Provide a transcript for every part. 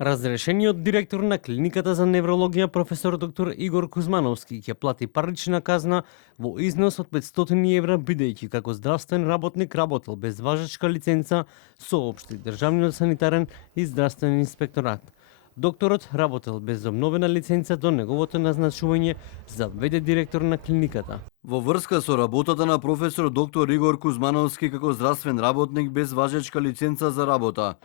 Разрешениот директор на клиниката за неврологија професор доктор Игор Кузмановски ќе плати парична казна во износ од 500 евра бидејќи како здравствен работник работел без важечка лиценца, соопшти Државниот санитарен и здравствен инспекторат. Докторот работел без обновена лиценца до неговото назначување за ВД директор на клиниката. Во врска со работата на професор доктор Игор Кузмановски како здравствен работник без важечка лиценца за работа,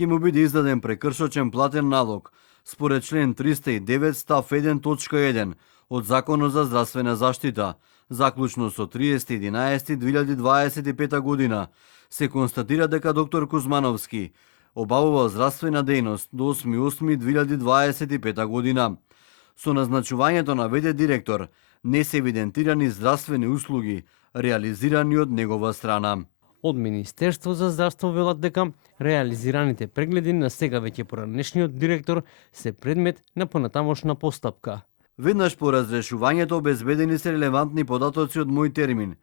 ќе му биде издаден прекршочен платен налог според член 309 став 1.1 од Законот за здравствена заштита. Заклучно со 30.11.2025 година се констатира дека доктор Кузмановски обавува здравствена дејност до 8.8.2025 година. Со назначувањето на ВД директор не се евидентирани здравствени услуги реализирани од негова страна. Од Министерство за здравство велат дека реализираните прегледи на сега веќе поранешниот директор се предмет на понатамошна постапка. Веднаш по разрешувањето обезбедени се релевантни податоци од мој термин.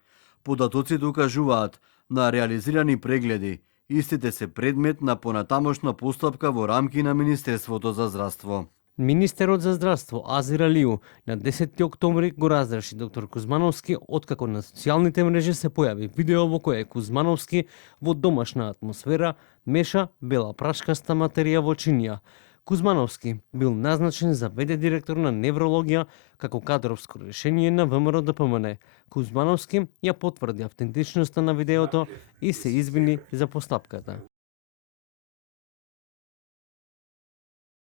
Податоците укажуваат на реализирани прегледи. Истите се предмет на понатамошна постапка во рамки на Министерството за здравство. Министерот за здравство Азир Алиу на 10 октомври го разреши доктор Кузмановски откако на социјалните мрежи се појави видео во кое Кузмановски во домашна атмосфера меша бела прашкаста материја во чинија. Кузмановски бил назначен за ВД директор на неврологија како кадровско решение на ВМРО ДПМН. Кузмановски ја потврди автентичноста на видеото и се извини за постапката.